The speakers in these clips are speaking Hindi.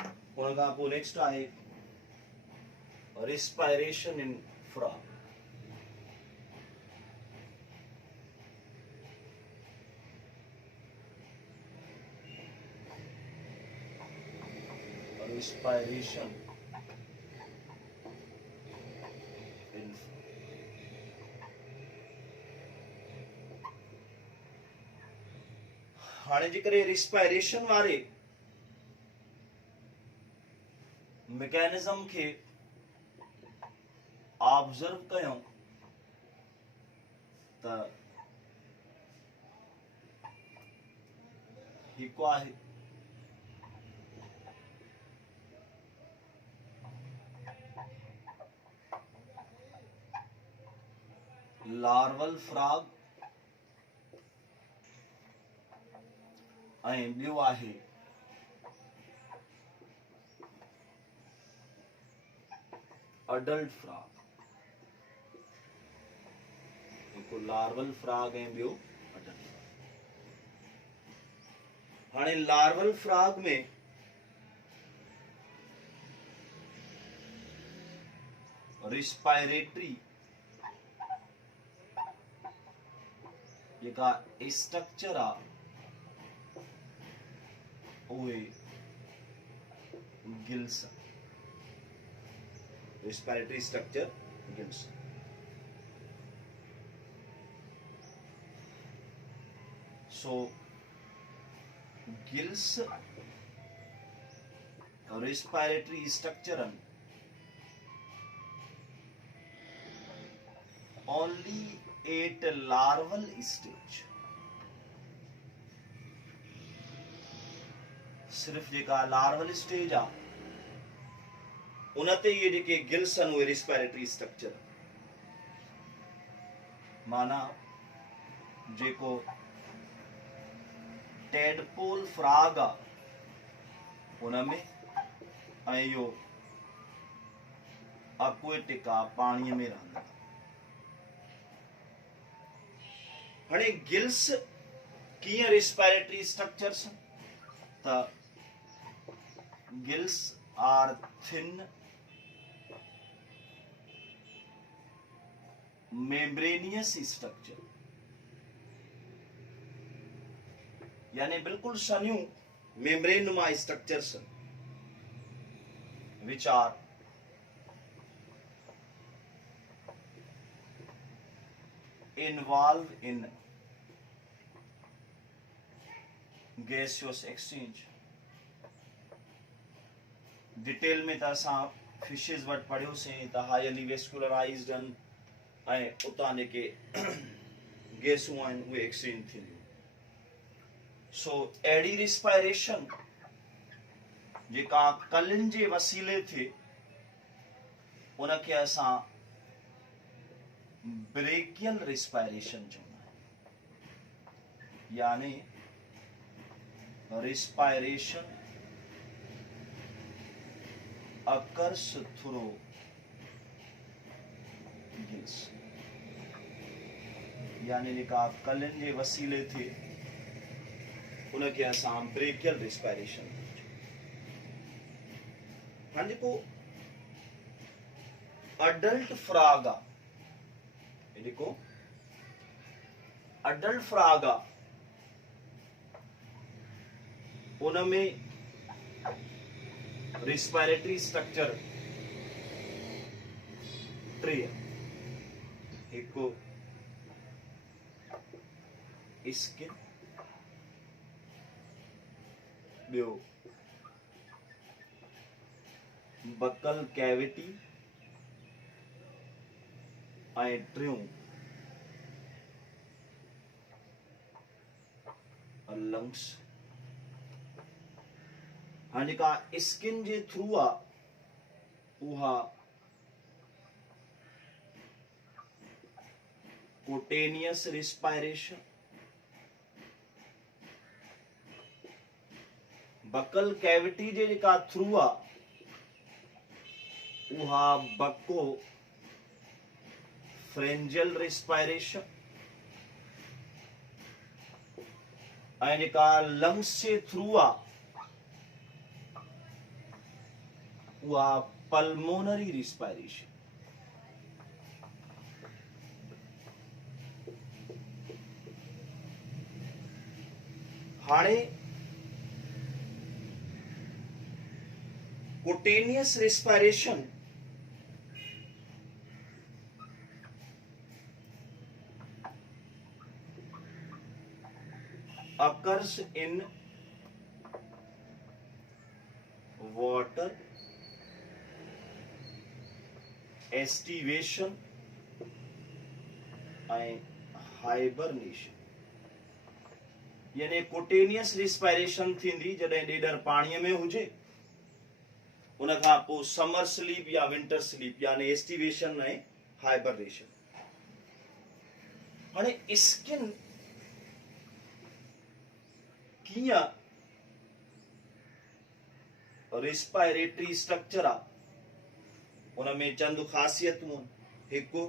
उन खां पोइ नेक्स्ट आहे रिस्पायरेशन इन फ्रॉग। रिस्पायरेशन इन हाणे जेकॾहिं रिस्पायरेशन वारे मैकेनिज्म खे ऑब्जर्व कयूं त हिकु आहे लार्वल फ्रॉग ऐं ॿियो आहे अडल्ट फ्रॉग। हिकु लार्वल फ्रॉग ऐं ॿियो अडल्ट फ्रॉग। हाणे लार्वल फ्रॉग में रिस्पायरेटरी जेका स्ट्रक्चर आहे उहे gills. Respiratory structure gills. So gills respiratory structure only at larval stage। सिर्फ जेका लार्वल स्टेज आ उनते ये जेके गिल्स आहिनि उहे रिस्पायरेटरी स्ट्रक्चर माना जेको टेडपोल फ्रॉग आ उनमें ऐं इहो एक्वेटिक आ पाणीअ में रहंदा। हाणे गिल्स कीअं रिस्पायरेटरी स्ट्रक्चर्स त gills are thin membranous structure यानी बिल्कुल सन्यूं मेम्ब्रेन नुमा structures which are involved in gaseous exchange। Detail में त असां फिशिस वटि पढ़ियोसीं त हाईली वेस्कुलराइज्ड आहिनि ऐं उतां जेके गैसूं आहिनि उहे एक्सचेंज थींदियूं। सो अहिड़ी रिस्पायरेशन जेका कलिन जे वसीले थिए उनखे असां ब्रेकियल रिस्पायरेशन चवंदा आहियूं। यानी रिस्पायरेशन occurs through gills। यानी जेका कलिन जे वसीले थिए उनखे असां ब्रेकियल रिस्पायरेशन। हाणे जेको अडल्ट फ्रॉग आहे जेको अडल्ट फ्रॉग आहे उनमें रिस्पायरेटरी स्ट्रक्चर टे। हिकु स्किन, ॿियो बकल कैविटी ऐं टियों लंग्स। हाणे जेका स्किन जे थ्रू आहे उहा कोटेनियस रिस्पायरेशन, बकल कैविटी जे जेका थ्रू आहे उहा बको फ्रेंजियल रिस्पायरेशन ऐं जेका लंग्स जे थ्रू आहे उहा पल्मोनरी रिस्पायरेशन। हाणे cutaneous respiration occurs in water estivation and hibernation। यानी कुटेनियस रिस्पायरेशन थींदी जॾहिं ॾेडर पाणीअ में हुजे, उन खां पोइ समर स्लीप या विंटर स्लीप यानी एस्टिवेशन ऐं हाइबरनेशन। हाणे स्किन कीअं रिस्पायरेटरी स्ट्रक्चर आहे, उनमें चंद ख़ासियतूं आहिनि। हिकु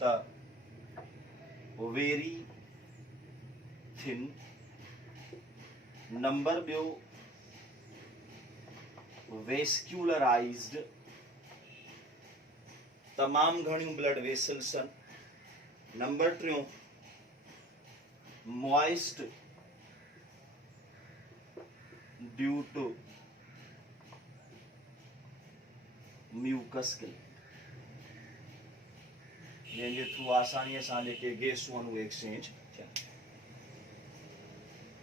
त वेरी थिन, नंबर ॿियो वेस्क्यूलराइज्ड, तमामु घणियूं ब्लड वेसल्स आहिनि। नंबर टियों मॉइस्ट ड्यू टू म्यूकस के, जंहिंजे थ्रू आसानीअ सां जेके गैसूं आहिनि उहे एक्सचेंज थियनि।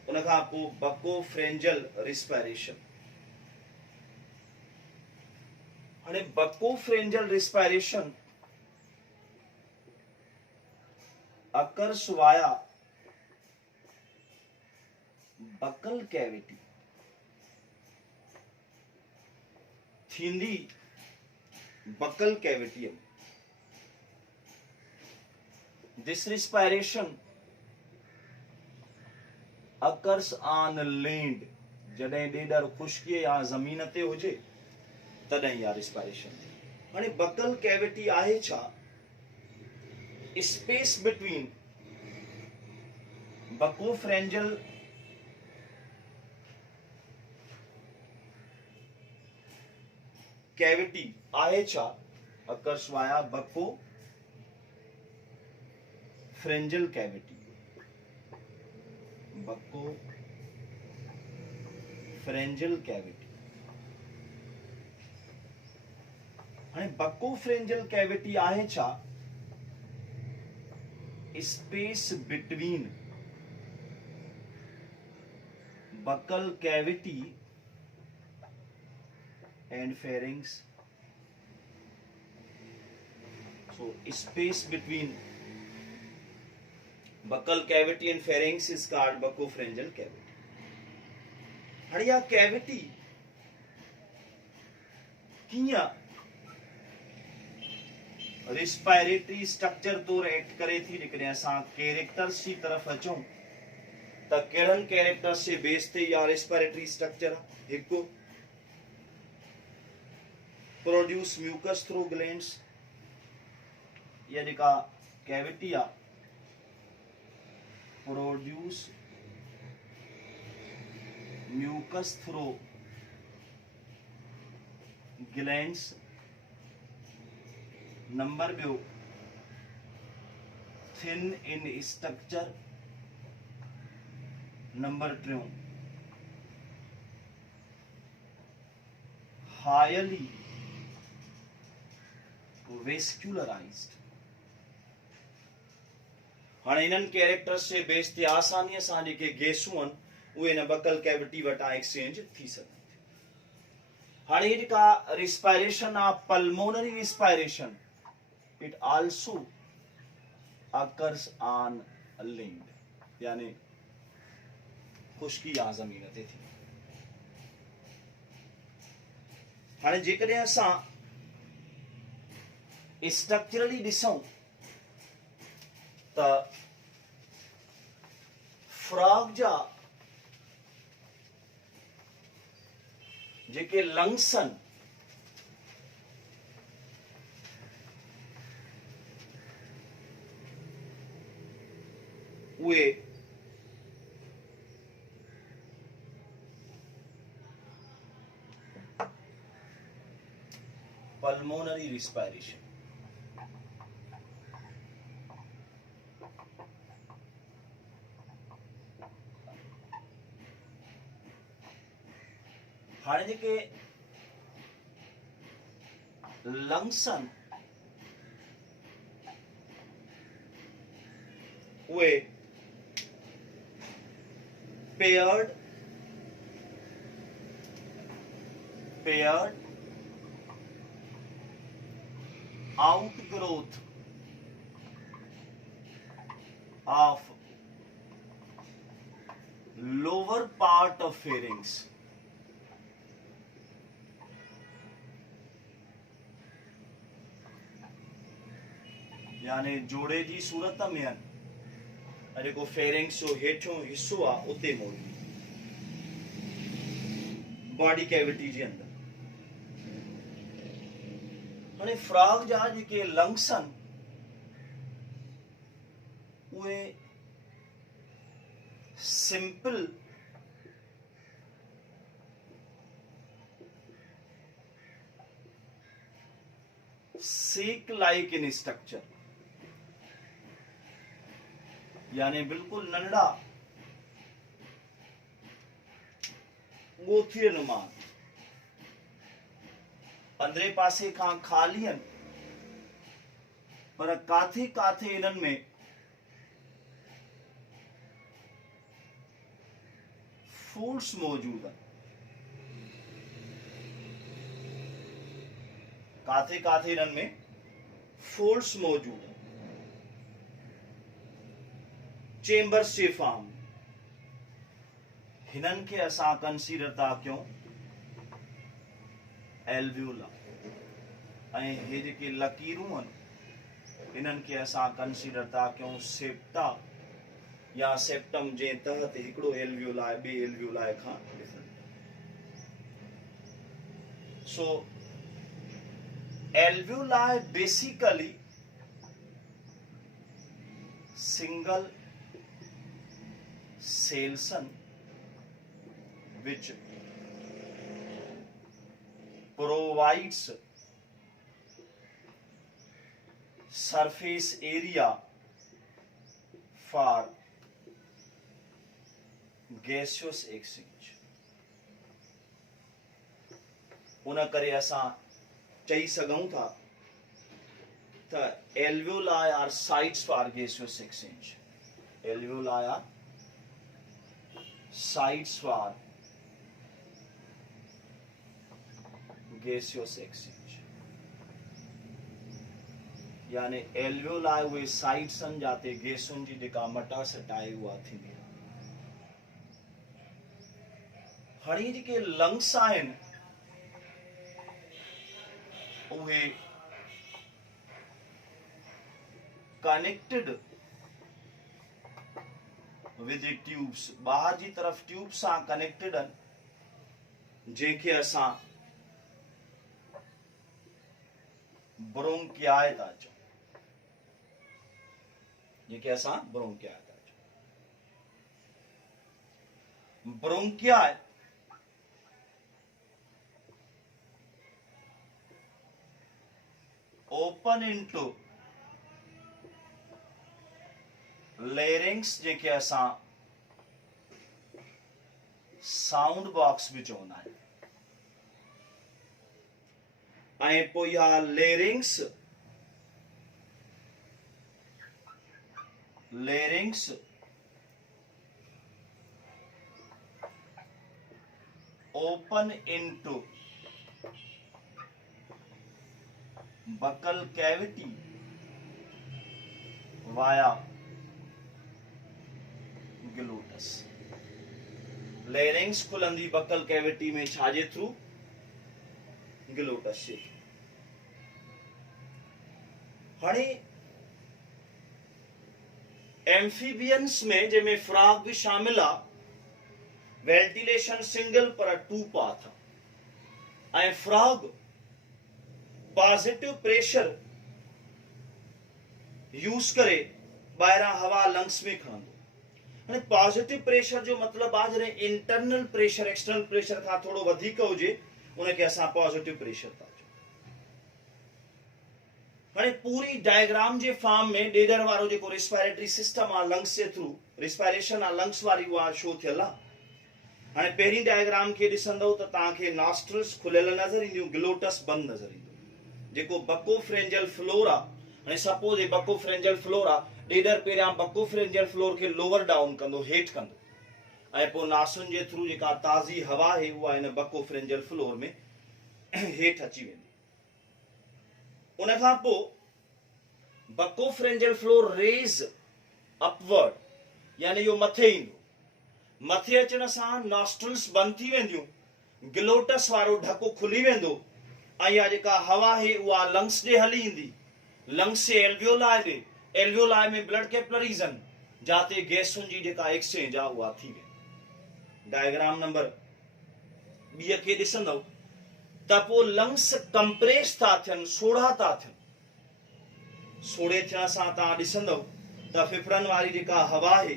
उन खां पोइ बकोफ्रेंजल रिस्पायरेशन। हाणे buccopharyngeal respiration occurs via buccal cavity, थींदी बकल कैविटी में। This respiration occurs on land, जॾहिं ॾेडर खुश्की या ज़मीन ते हुजे तॾहिं इहा रिस्पायरेशन। हाणे बकल कैविटी आहे छा? स्पेस बिटवीन बकोफ्रेंजल कैविटी आहे छा? occurs via buccopharyngeal cavity, buccopharyngeal cavity. हाणे बकोफ्रेंजल कैविटी आहे छा? Space between buccal cavity and pharynx। So space between buccal cavity and pharynx is called bacopharyngeal cavity। हाणे यह कैविटी कीअं रिस्पायरेटरी स्ट्रक्चर तौर एक्ट करे थी? जेकॾहिं असां कैरेक्टर्स जी तरफ़ अचूं त कहिड़नि कैरेक्टर्स जे बेस ते इहा रिस्पायरेटरी स्ट्रक्चर आहे? हिकु प्रोड्यूस म्यूकस थ्रू ग्लैंड्स, या जेका कैविटी आहे produce mucus through glands. Number ॿियो थिन इन स्ट्रक्चर। नंबर टियों हाईली वेस्क्यूलराइज्ड। हाणे इन्हनि कैरेक्टर्स जे बेस ते आसानीअ सां जेके गैसूं आहिनि उहे इन बकल कैविटी वटां एक्सचेंज थी सघनि। हाणे ही जेका रिस्पायरेशन आहे pulmonary respiration, it also occurs on land, यानी खुश्की या ज़मीन ते थी। हाणे जेकॾहिं असां स्ट्रक्चरली ॾिसूं त फ्रॉग जा जेके लंग्स आहिनि उहे पल्मोनरी रिस्पायरेशन। हाणे जेके लंग्स आहिनि उहे paired outgrowth of lower part of pharynx, यानी जोड़े जी सूरत में आहिनि, जेको फेरिंग्स जो हेठियों हिस्सो आहे उते मौजूद बॉडी कैविटी जे अंदर। हाणे फ्रॉग जा जेके लंग्स आहिनि उहे simple sac like in structure, यानी बिल्कुल नंढड़ा ॻोथिरे नुमा, अंदरे पासे खां ख़ाली आहिनि, पर काथे काथे इन्हनि में फोल्ड्स मौजूद आहिनि, काथे काथे इन्हनि में फोल्ड्स मौजूद आहिनि। चेंबर्स जे फॉर्म हिननि खे असां कंसीडर था कयूं एल्वियोला, ऐं हे जेके लकीरूं आहिनि इन्हनि खे असां कंसीडर था कयूं सेप्टा या सेप्टम, जे तहत हिकिड़ो एल्वियोला आहे ॿिए एल्वियोला खां different. So alveoli basically single cells which provides surface area for gaseous exchange। उन करे असां चई सघूं था त alveoli are sites for gaseous exchange। alveoli are sites for gaseous exchange, यानी एल्वियोलाई उहे साइट्स आहिनि जाते गैसुनि जी जेका मटा सटाई उहा थींदी आहे। हाणे जेके लंग्स आहिनि उहे कनेक्टेड विद ट्यूब्स, बाहर जी तरफ ट्यूब सां कनेक्टेड आहिनि, जंहिंखे असां ब्रोंकियाए था चऊं, जंहिंखे असां ब्रोंकियाए था चऊं। ब्रोंकियाए ओपन इनटू लेरिंग्स, जंहिंखे असां साउंड बॉक्स बि चवंदा आहियूं, ऐं पोइ इहा larynx open into buccal cavity via gluteus. Larynx खुलंदी बकल कैविटी में छाजे थ्रू? ग्लूटस जे थ्रू। हाणे एम्फीबियंस में जंहिंमें फ्रॉग भी शामिल आहे, वेंटिलेशन सिंगल पर टू पाथ, ऐं फ्रॉग पॉजिटिव प्रेशर यूज करे ॿाहिरां हवा लंग्स में खणंदो। हाणे पॉजिटिव प्रेशर जो मतिलबु आहे जॾहिं इंटरनल प्रेशर एक्सटर्नल प्रेशर खां थोरो वधीक हुजे उनखे असां पॉजिटिव प्रेशर था चऊं। हाणे पूरी डायग्राम जे फॉर्म में ॾेदर वारो जेको रिस्पायरेटरी सिस्टम आहे लंग्स जे थ्रू रिस्पायरेशन आहे लंग्स वारी उहा शो थियल आहे। हाणे पहिरीं डायग्राम खे ॾिसंदव त तव्हांखे नॉस्ट्रल्स खुलियल नज़र ईंदियूं, ग्लोटस बंदि नज़र ईंदो। जेको बकोफ्रेंजियल फ्लोर आहे, हाणे सपोज हे बकोफ्रेंजियल फ्लोर आहे, ॾेदर पहिरियां बकोफ्रेंजियल फ्लोर खे लोअर डाउन कंदो, हेठि कंदो, ऐं पोइ नासुनि जे थ्रू जेका ताज़ी हवा आहे उहा हिन बकोफ्रेंजियल फ्लोर में हेठि अची वेंदी। उन खां पोइ बकोफ्रेंजियल फ्लोर रेज अपवर्ड, यानी इहो मथे ईंदो। मथे अचण सां नॉस्ट्रल्स बंदि थी वेंदियूं, ग्लोटस वारो ढको खुली वेंदो, ऐं इहा जेका हवा आहे उहा लंग्स ॾे हली ईंदी। लंग्स से एल्वियोलाई ॾे, एल्वियोलाई में ब्लड कैपिलरीज़, जाते गैसुनि जी जेका एक्सचेंज आहे उहा थी वेंदी। डायग्राम नंबर 2 खे ॾिसंदव त पोइ लंग्स कंप्रेस था थियनि, सोढ़ा था थियनि। सोढ़े थियण सां तव्हां ॾिसंदव त फिफड़नि वारी जेका हवा आहे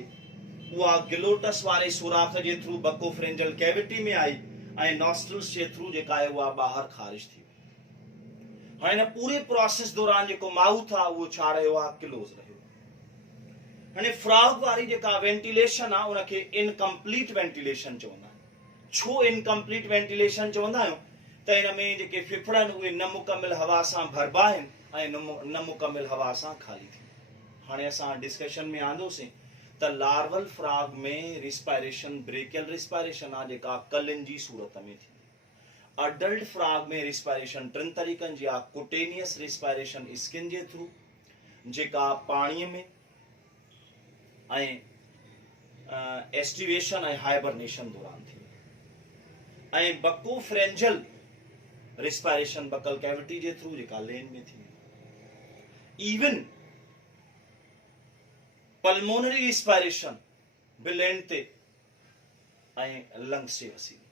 उहा ग्लोटस वारे सुराख जे थ्रू बकोफ्रेंजियल कैविटी में आई ऐं नॉस्ट्रल्स जे थ्रू जेका आहे उहा ॿाहिरि ख़ारिज थी वई। हाणे हिन पूरे प्रोसेस दौरान जेको माउथ आहे उहो छा रहियो आहे, क्लोज रहियो। हाणे फ्रॉग वारी जेका वेंटिलेशन आहे उनखे इनकम्प्लीट वेंटिलेशन चवंदा आहियूं। छो इनकम्प्लीट वेंटिलेशन चवंदा आहियूं त हिन में जेके फिफड़नि उहे न मुकमिल हवा सां भरबा आहिनि ऐं न मुकमिल हवा सां ख़ाली थी। हाणे असां डिस्कशन में आंदोसीं त लार्वल फ्रॉग में रिस्पायरेशन ब्रेकियल रिस्पायरेशन आहे जेका कलिन जी सूरत में थी। अडल्ट फ्रॉग में रिस्पायरेशन 3 तरीक़नि जी आहे। कुटेनियस रिस्पायरेशन स्किन जे थ्रू, जेका पाणीअ में, ऐं एस्टिवेशन ऐं हाइबरनेशन दौरान थी, ऐं बकोफ्रेंजियल रिस्पायरेशन बकल कैविटी जे थ्रू जेका लेन में थी। इवन पल्मोनरी रिस्पायरेशन बिलेंड ते ऐं लंग्स जे वसीले